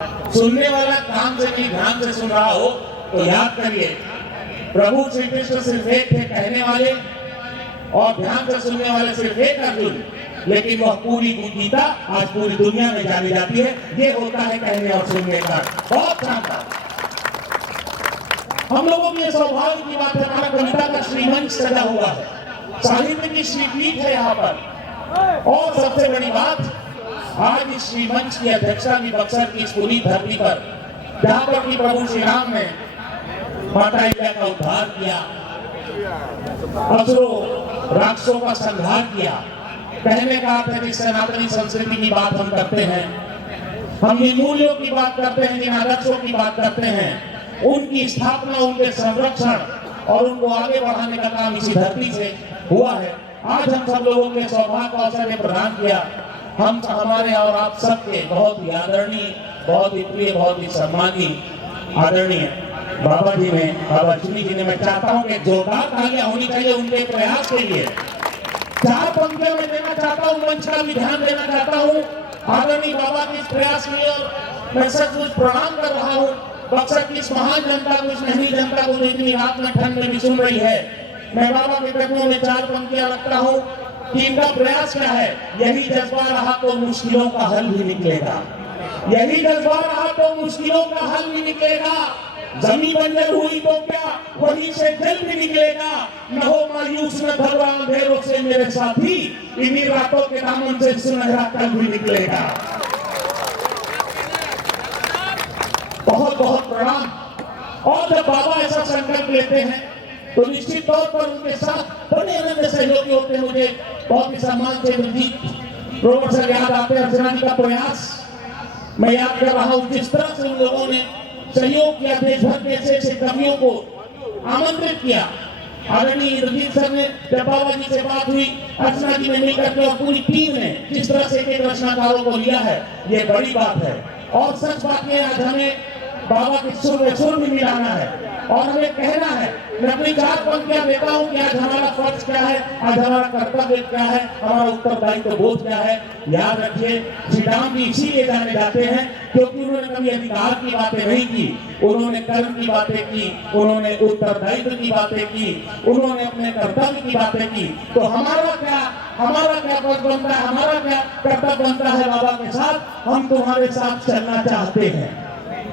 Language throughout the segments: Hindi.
सुनने वाला कान से नहीं ध्यान से सुन रहा हो तो याद करिए, प्रभु श्री कृष्ण सिर्फ एक थे कहने वाले और ध्यान से सुनने वाले सिर्फ एक अर्जुन, लेकिन वह पूरी गीता आज पूरी दुनिया में जानी जाती है। ये होता है कहने और सुनने का। बहुत शानदार। हम लोगों की सौभाग्य की बात है, हमारा कविता का श्रीमंच सजा हुआ है, साहित्य की श्रीपीठ है यहाँ पर। और सबसे बड़ी बात, आज इस श्रीमंच की अध्यक्षता भी बक्सर की इस पूरी धरती पर, जहाँ पर भी प्रभु श्री राम ने माता अहिल्या का उद्धार किया, असुरों राक्षसों का संहार किया। कहने का अर्थ है कि सनातनी संस्कृति की बात हम करते हैं, हम इन मूल्यों की बात करते हैं, जिन आदर्शों की बात करते हैं, उनकी स्थापना, उनके संरक्षण और उनको आगे बढ़ाने का काम इसी धरती से हुआ है। आज हम सब लोगों के सौभाग्य का अवसर प्रदान किया। हम हमारे और आप सबके बहुत ही आदरणीय, बहुत ही प्रिय, बहुत ही सम्मानीय आदरणीय बाबा जी ने, बाबा लक्ष्मी जी ने, मैं चाहता हूँ कि जोरदार तालियां होनी चाहिए उनके प्रयास के लिए। चार पंक्तियों में देना चाहता हूँ, मंच का भी ध्यान देना चाहता हूँ आदरणीय बाबा के इस प्रयास के लिए। और मैं सचमुच प्रणाम कर रहा हूँ बक्सर की इस महान जनता को, इस मेहनती जनता को जो इतनी रात में ठंड में भी सुन रही है। मैं बाबा के कदमों में चार पंक्तियां रखता हूँ कि इनका प्रयास क्या है। यही जज्बा रहा तो मुश्किलों का हल भी निकलेगा, यही जज्बा रहा तो मुश्किलों का हल भी निकलेगा। जमीन बंजर हुई तो क्या, वहीं से जल भी निकलेगा। न हो मायूस न घबरा अंधेरों से मेरे साथी, इन्हीं रातों के दामन से सुनहरा कल भी निकलेगा। बहुत बहुत प्रणाम। और जब बाबा ऐसा संकल्प लेते हैं तो निश्चित तौर पर उनके साथ बड़े अनन्य सहयोगी होते हैं। मुझे बहुत ही सम्मान से इंद्रजीत रोवर सर याद आते हैं, अर्चना जी का प्रयास मैं याद कर रहा हूँ। जिस तरह से उन लोगों ने सहयोग किया, देश भर के ऐसे कवियों को आमंत्रित किया। आदरणीय इंद्रजीत सर ने, जब बाबा जी से बात हुई, अर्चना जी ने मिलकर के और पूरी टीम ने जिस तरह से एक रचनाकारों को लिया है, ये बड़ी बात है। और सच बात है, आज हमें बाबा के सुर में सुर भी मिलाना है और हमें कहना है। मैं अपनी चार पंक्तियां देता हूं कि आज हमारा फर्ज क्या है, आज हमारा कर्तव्य क्या है, हमारा उत्तरदायित्व बोध क्या है। याद रखिए, श्री राम जी इसीलिए जाने जाते हैं क्योंकि उन्होंने कभी अधिकार की बातें नहीं की, उन्होंने कर्म की बातें की, उन्होंने उत्तरदायित्व की बातें की, उन्होंने अपने कर्तव्य की बातें की। तो हमारा क्या फर्ज बनता है, हमारा क्या कर्तव्य बनता है बाबा के साथ। हम तुम्हारे साथ चलना चाहते हैं,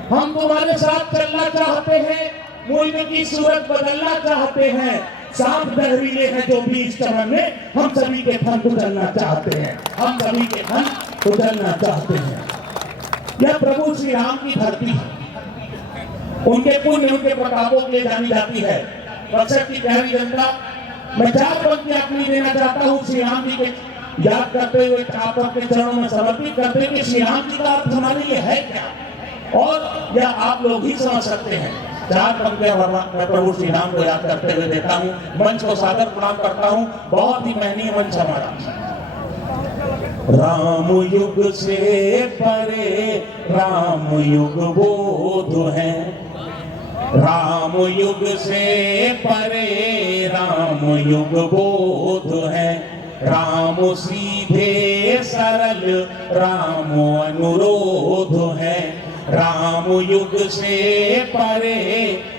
हम तुम्हारे साथ चलना चाहते हैं, मुल्क की सूरत बदलना चाहते हैं। सांप जहरीले हैं जो भी इस चमन में, हम सभी के फन कुचलना चाहते हैं, हम सभी के फन कुचलना चाहते हैं। यह प्रभु श्री राम की धरती है, उनके पुण्य, उनके प्रतापों के लिए जानी जाती है। बक्सर की प्यारी जनता, मैं चार पंक्तियां अपनी देना चाहता हूँ श्री राम जी के याद करते हुए, आप अपने चरणों में समर्पित करते हुए। श्री राम जी का अर्थ हमारे लिए है क्या, और यह आप लोग ही समझ सकते हैं। चार पंक्तियां मैं प्रभु श्री राम को याद करते हुए देता हूँ। मंच को सादर प्रणाम करता हूँ, बहुत ही महनीय मंच हमारा। राम युग से परे राम युग बोध है, राम युग से परे राम युग बोध है। राम सीधे सरल राम अनुरोध है, राम युग से परे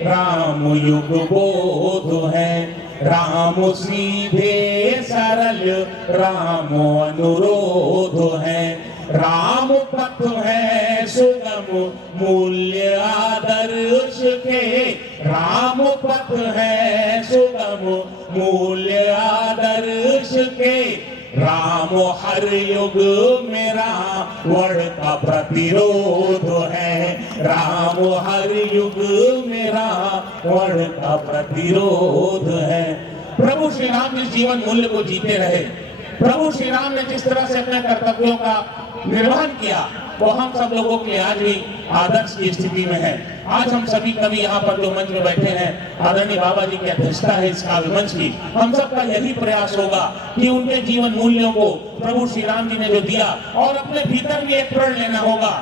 राम युग बोध है। राम सीधे सरल राम अनुरोध है। राम पथ है सुगम मूल्य आदर्श के, राम पथ है सुगम मूल्य आदर्श के। राम हर युग में रावण का प्रतिरोध है, राम हर युग में रावण का प्रतिरोध है। प्रभु श्री राम इस जीवन मूल्य को जीते रहे। प्रभु श्री राम ने जिस तरह से अपने कर्तव्यों का निर्वहन किया, वो हम सब लोगों के आज भी आदर्श की स्थिति में है। आज हम सभी कवि यहाँ पर जो मंच में बैठे हैं, आदरणीय बाबा जी की अध्यक्षता है इस काव्य मंच की, हम सबका यही प्रयास होगा कि उनके जीवन मूल्यों को प्रभु श्री राम जी ने जो दिया, और अपने भीतर भी एक प्रण लेना होगा।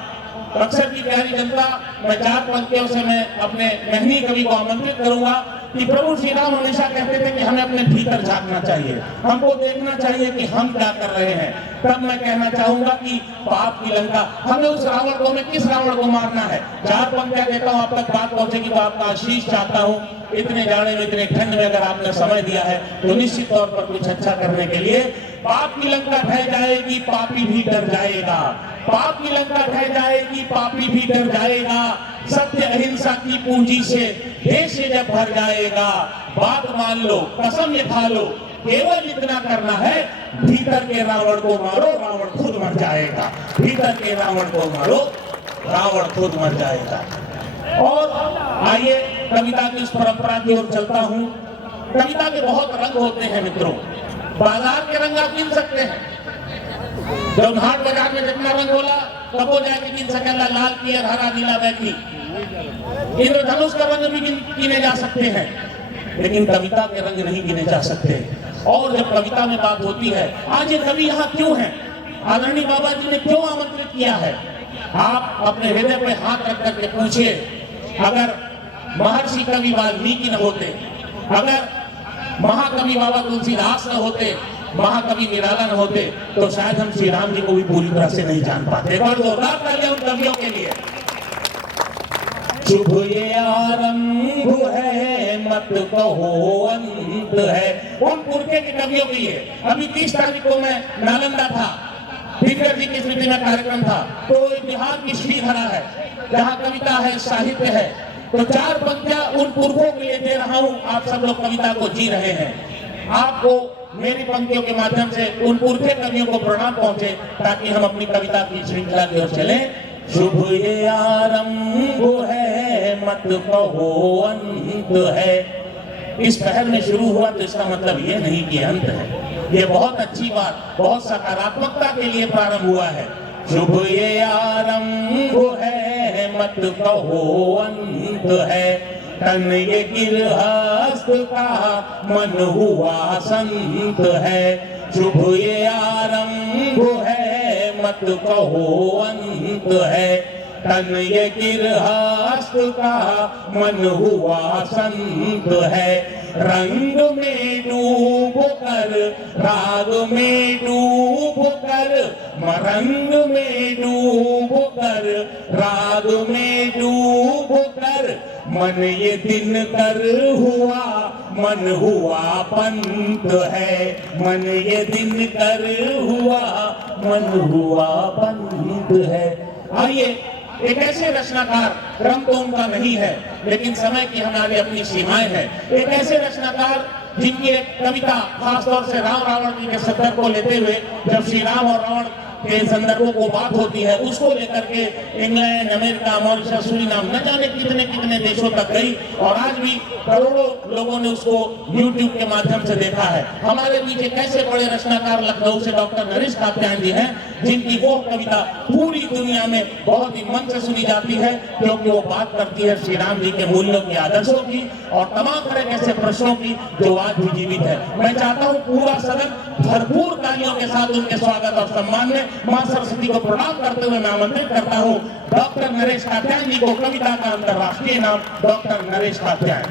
बक्सर की प्यारी जनता, मैं चार पंक्तियों से मैं अपने मेहनी कवि को आमंत्रित करूंगा कि प्रभु श्री राम हमेशा कहते थे कि हमें अपने भीतर झांकना चाहिए, हमको देखना चाहिए कि हम क्या कर रहे हैं। तब मैं कहना चाहूंगा कि पाप की लंका, हमें उस रावण को, हमें किस रावण को मारना है। 4 पंक्तियां देता हूं, आप तक बात पहुंचेगी तो आपका आशीष चाहता हूं। इतने जाड़े में, इतने ठंड में अगर आपने समय दिया है तो निश्चित तौर पर कुछ अच्छा करने के लिए। पाप की लंका ढह जाएगी, पापी भी डर जाएगा। पाप की लंका ढह जाएगी, पापी भी डर जाएगा। सत्य अहिंसा की पूंजी से देश जब भर जाएगा। बात मान लो, कसम ये खा लो, केवल इतना करना है, भीतर के रावण को मारो, रावण खुद मर जाएगा। भीतर के रावण को मारो, रावण खुद मर जाएगा। और आइए कविता की उस परंपरा की ओर चलता हूं। कविता के बहुत रंग होते हैं मित्रों। बाजार के रंग आप गिन सकते हैं, जब हाट बाजार में जितना रंग बोला तब वो जाके गिन सकेला, लाल पीयर हरा नीला बैगनी। इंद्रधनुष का रंग भी गिने जा सकते हैं, लेकिन कविता के रंग नहीं गिने जा सकते। और जब कविता में बात होती है, आज ये कवि यहाँ क्यों है, आदरणीय बाबा जी ने क्यों आमंत्रित किया है, आप अपने हृदय पे हाथ रख करके पूछिए। अगर महर्षि कवि वाल्मीकि न होते, अगर महाकवि बाबा तुलसीदास न होते, महाकवि निराला न होते, तो शायद हम श्री राम जी को भी पूरी तरह से नहीं जान पाते। और जोरदार तालियां उन कवियों के लिए। शुभ ये आरंभ है, मत कहो अंत है, उन पुरखे के कवियों के लिए। अभी 30 तारीख को मैं नालंदा था, दिनकर जी की स्मृति में कार्यक्रम था। तो बिहार की श्रीधरा है, जहाँ कविता है, साहित्य है। तो 4 पंक्तियां उन पुरखों के लिए दे रहा हूं। आप सब लोग कविता को जी रहे हैं। आपको मेरी पंक्तियों के माध्यम से उन पुरखे कवियों को प्रणाम पहुंचे, ताकि हम अपनी कविता की श्रृंखला की ओर चले। शुभ ये आरंभ है, मत कहो अंत है। इस पहल में शुरू हुआ तो इसका मतलब ये नहीं कि अंत है। ये बहुत अच्छी बात, बहुत सकारात्मकता के लिए प्रारंभ हुआ है। शुभ ये आरंभ है, मत कहो अंत है। तन ये गिरहस्त का, मन हुआ संत है। शुभ ये आरंभ है, मत कहो अंत है। तन ये गिरहस्त का, मन हुआ संत है। रंग में डूब कर, राग में डूब कर, मरंग में डूब कर, राग में डूब कर, मन ये दिन कर हुआ, मन हुआ पंत है। मन ये दिन कर हुआ, मन हुआ पंत है। आइए, एक ऐसे रचनाकार, क्रम तो उनका नहीं है, लेकिन समय की हमारी अपनी सीमाएं हैं। एक ऐसे रचनाकार जिनकी एक कविता खासतौर से राम रावण जी के संदर्भ को लेते हुए, जब श्री राम और रावण के संदर्भों को बात होती है, उसको लेकर के इंग्लैंड, अमेरिका, मॉरिशस, सूरीनाम, न जाने कितने कितने देशों तक गई। और आज भी करोड़ों लोगों ने उसको YouTube के माध्यम से देखा है। हमारे बीच एक ऐसे बड़े रचनाकार लखनऊ से डॉक्टर नरेश कात्यायन जी हैं, जिनकी वो कविता पूरी दुनिया में बहुत ही मन से सुनी जाती है, क्योंकि वो बात करती है श्री राम जी के मूल्यों की, आदर्शों की और तमाम तरह के ऐसे प्रश्नों की जो आज भी जीवित है। मैं चाहता हूँ पूरा सदन भरपूर तालियों के साथ उनके स्वागत और सम्मान में मां सरस्वती को प्रणाम करते हुए मैं आमंत्रित करता हूँ डॉक्टर नरेश कात्यायन जी को। कविता का अंतर्राष्ट्रीय नाम डॉक्टर नरेश कात्यायन।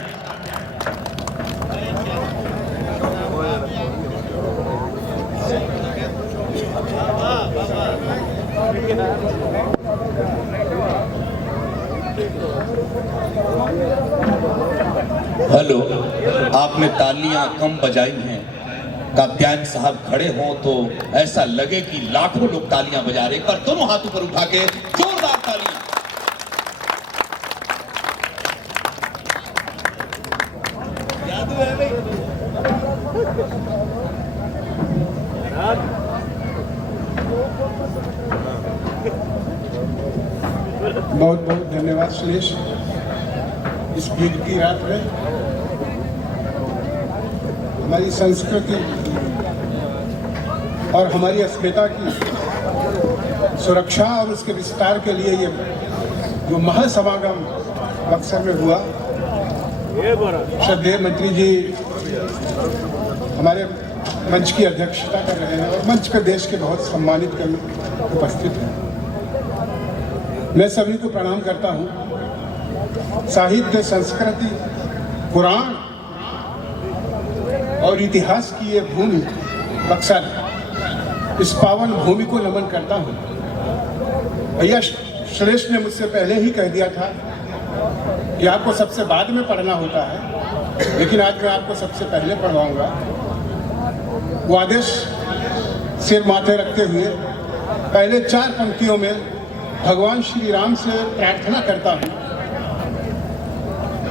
हेलो, आपने तालियां कम बजाई हैं। कात्यायन साहब खड़े हों तो ऐसा लगे कि लाखों लोग तालियां बजा रहे। पर दोनों हाथ ऊपर उठा के जोरदार तालियां। जादू है भाई। बहुत बहुत धन्यवाद सुरेश। इस भीड़ की रात में हमारी संस्कृति और हमारी अस्मिता की सुरक्षा और उसके विस्तार के लिए ये जो महासमागम बक्सर में हुआ, श्रद्धेय मंत्री जी हमारे मंच की अध्यक्षता कर रहे हैं और मंच पर देश के बहुत सम्मानित कर्मी उपस्थित हैं। मैं सभी को प्रणाम करता हूँ। साहित्य, संस्कृति, पुराण और इतिहास की ये भूमि अक्सर इस पावन भूमि को नमन करता हूँ। भैया श्रेष्ठ ने मुझसे पहले ही कह दिया था कि आपको सबसे बाद में पढ़ना होता है, लेकिन आज मैं आपको सबसे पहले पढ़वाऊंगा। वो आदेश सिर माथे रखते हुए पहले 4 पंक्तियों में भगवान श्री राम से प्रार्थना करता हूँ।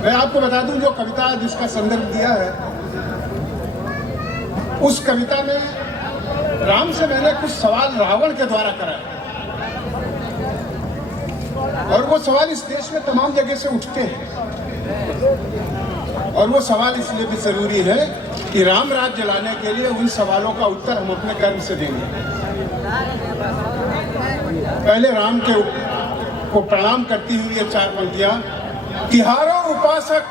मैं आपको बता दूं, जो कविता जिसका संदर्भ दिया है, उस कविता में राम से मैंने कुछ सवाल रावण के द्वारा करा है, और वो सवाल इस देश में तमाम जगह से उठते हैं, और वो सवाल इसलिए भी जरूरी है कि राम राज्य लाने के लिए उन सवालों का उत्तर हम अपने कर्म से देंगे। पहले राम को प्रणाम करती हुई ये 4 पंक्तियां। तिहारो उपासक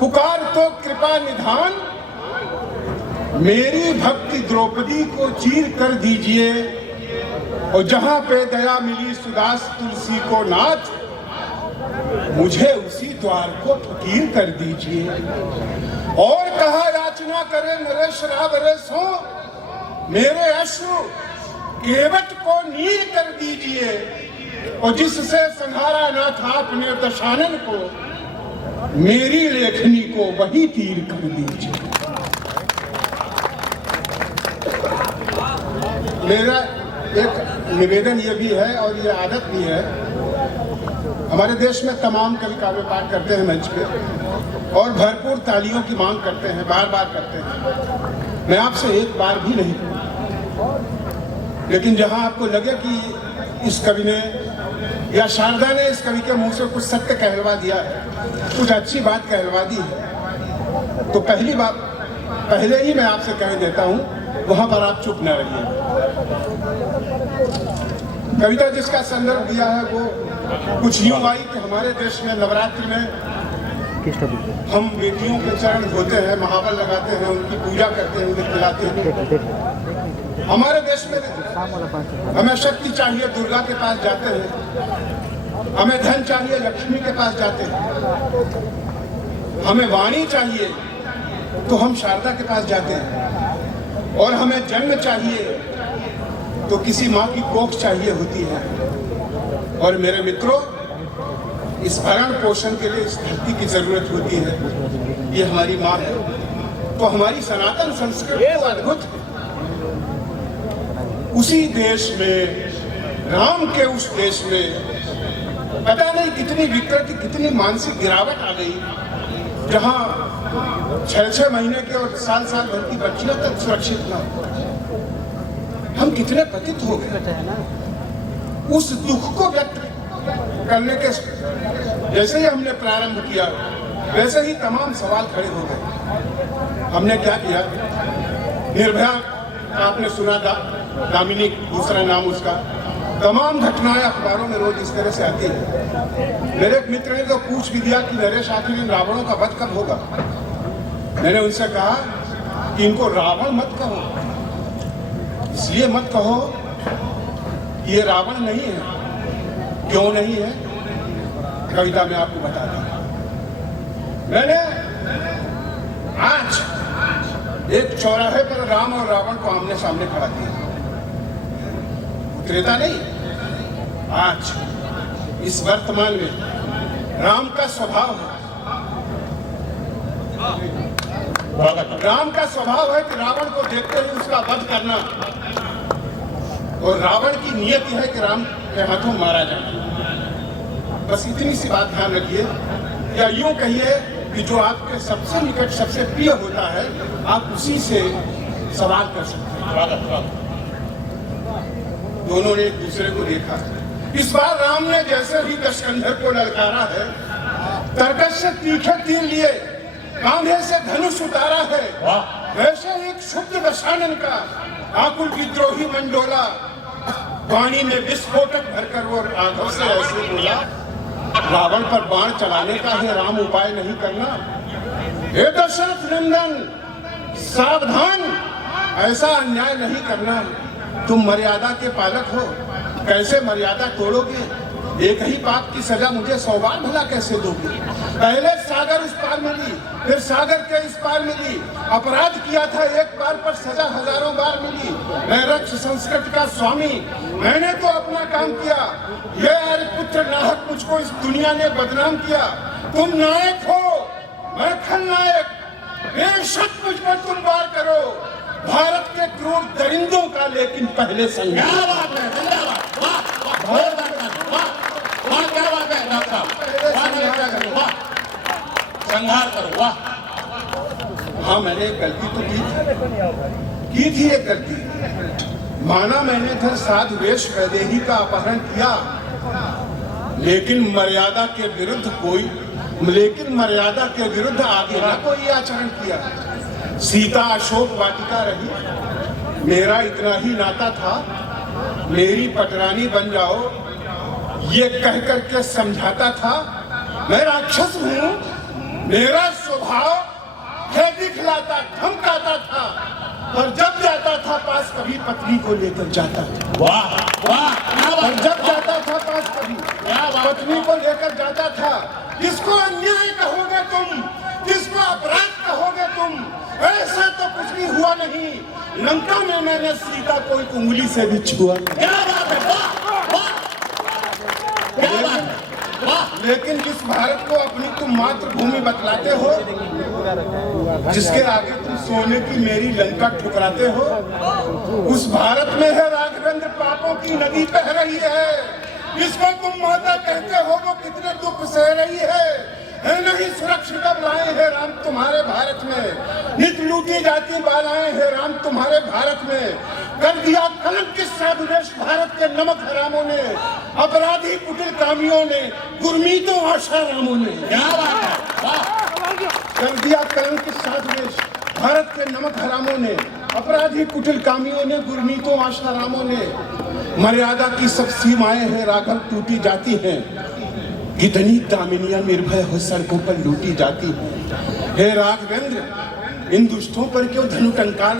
पुकार तो कृपा निधान, मेरी भक्ति द्रौपदी को चीर कर दीजिए, और जहां पे दया मिली सुदास तुलसी को नाथ, मुझे उसी द्वार को फकीर कर दीजिए। और कहा याचना करे नरेश रावरेश हो, मेरे अश्रु केवट को नीर कर दीजिए, और जिससे संहारा ना था अपने दशानन को, मेरी लेखनी को वही तीर कर दीजिए। मेरा एक निवेदन ये भी है और ये आदत भी है, हमारे देश में तमाम कवि काव्य पाठ करते हैं मंच पे और भरपूर तालियों की मांग करते हैं, बार बार करते हैं। मैं आपसे एक बार भी नहीं, लेकिन जहां आपको लगे कि इस कवि ने या शारदा ने इस कवि के मुंह से कुछ सत्य कहलवा दिया है, कुछ अच्छी बात कहलवा दी है, तो पहली बात पहले ही मैं आपसे कह देता हूं, वहां पर आप चुप न रहिए। कविता जिसका संदर्भ दिया है वो कुछ यूं आई कि हमारे देश में नवरात्रि में हम बेटियों के चरण धोते हैं, महावर लगाते हैं, उनकी पूजा करते हैं, उन्हें खिलाते हैं। हमारे देश में हमें शक्ति चाहिए, दुर्गा के पास जाते हैं, हमें धन चाहिए, लक्ष्मी के पास जाते हैं, हमें वाणी चाहिए तो हम शारदा के पास जाते हैं, और हमें जन्म चाहिए तो किसी माँ की कोख चाहिए होती है। और मेरे मित्रों, इस भरण पोषण के लिए इस धरती की जरूरत होती है, ये हमारी माँ है। तो हमारी सनातन संस्कृति तो अद्भुत है। उसी देश में, राम के उस देश में पता नहीं कितनी विकृति, कितनी मानसिक गिरावट आ गई, जहां 6-6 महीने के और साल भर की बच्चियों तक सुरक्षित न हो। हम कितने पतित हो गए। उस दुख को व्यक्त करने के जैसे ही हमने प्रारंभ किया, वैसे ही तमाम सवाल खड़े हो गए। हमने क्या किया? निर्भया, आपने सुना था, दामिनी दूसरा नाम उसका, तमाम घटनाएं अखबारों में रोज इस तरह से आती है। मेरे एक मित्र ने तो पूछ भी दिया कि नरेश आखिर इन रावणों का वध कब होगा। मैंने उनसे कहा कि इनको रावण मत कहो, इसलिए मत कहो ये रावण नहीं है। क्यों नहीं है? कविता में आपको बताता हूं। मैंने आज एक चौराहे पर राम और रावण को आमने सामने खड़ा किया, त्रेता नहीं, आज इस वर्तमान में राम का स्वभाव है, राम का स्वभाव है कि रावण को देखते ही उसका वध करना, और रावण की नियति है कि राम के हाथों मारा जाए। बस इतनी सी बात ध्यान रखिए, या यूं कहिए कि जो आपके सबसे निकट, सबसे प्रिय होता है, आप उसी से सवाल कर सकते हैं। दोनों ने एक दूसरे को देखा। इस बार राम ने जैसे ही दशकंधर को ललकारा है, तरकश से तीखे तीर लिए, कांधे से धनुष उतारा है, वैसे एक शुद्ध दशानन का आकुल विद्रोही मंडोला वाणी में विस्फोटक भरकर वो आंखों से ऐसे बोला, रावण पर बाण चलाने का है राम, उपाय नहीं करना। हे दशरथ नंदन, सावधान, ऐसा अन्याय नहीं करना। तुम मर्यादा के पालक हो, कैसे मर्यादा तोड़ोगे? एक ही पाप की सजा मुझे 100 बार भला कैसे दोगे? पहले सागर उस पार मिली, फिर सागर के इस पार मिली। अपराध किया था एक बार पर सजा हजारों बार मिली। मैं रक्ष संस्कृति का स्वामी, मैंने तो अपना काम किया। ये पुत्र नाहक मुझको इस दुनिया ने बदनाम किया। तुम नायक हो, मैं खलनायक। बेशक मुझ पर तुम वार करो, भारत के क्रूर दरिंदों का, लेकिन पहले संघर्ष। क्या बात है, जिंदाबाद, वाह, वाह, वाह, वाह, क्या बात है डॉक्टर साहब, वाह, संघार करो, वाह, संघार करो, वाह। हाँ, मैंने एक गलती तो की थी एक गलती। माना मैंने धर साध वेश वैदेही का अपहरण किया, लेकिन मर्यादा के विरुद्ध आगे ना कोई आचरण किया। सीता अशोक वाटिका रही, मेरा इतना ही नाता था, मेरी पटरानी बन जाओ ये कह करके समझाता था। मैं राक्षस हूँ, मेरा स्वभाव है दिखलाता, धमकाता था, और जब जाता था पास कभी पत्नी को लेकर जाता था। वाह, वाह, और जब जाता था पास कभी पत्नी को लेकर जाता था। किसको अन्याय कहोगे तुम, किसको अपराध कहोगे तुम? ऐसा तो कुछ भी हुआ नहीं। लंका में मैंने सीता को एक उंगली से भी छुआ नहीं। क्या बात है, वाह, वाह, क्या बात है, वाह। लेकिन जिस भारत को अपनी तुम मातृभूमि बतलाते हो, जिसके आगे तुम सोने की मेरी लंका ठुकराते हो, उस भारत में है राघवेंद्र पापों की नदी बह रही है। जिसको तुम माता कहते हो वो कितने दुख सह रही है नहीं सुरक्षित अब लाए हैं राम तुम्हारे भारत में। नित लूटी जाती बालाएं हैं राम तुम्हारे भारत में। कर दिया कलंकित साधुवेश भारत के नमक हरामों ने, अपराधी कुटिल कामियों ने, गुरमीतों आशारामों ने। क्या बात है, वाह, कर दिया कलंकित साधुवेश भारत के नमक हरामों ने, अपराधी कुटिल कामियों ने, गुरमीतों आशारामों ने। मर्यादा की सब सीमाएं हैं राघव टूटी जाती हैं। कितनी दामिनियां निर्भय हो सड़कों पर लूटी जाती हैं। हे राघवेंद्र, इन दुष्टों पर क्यों धनुटंकार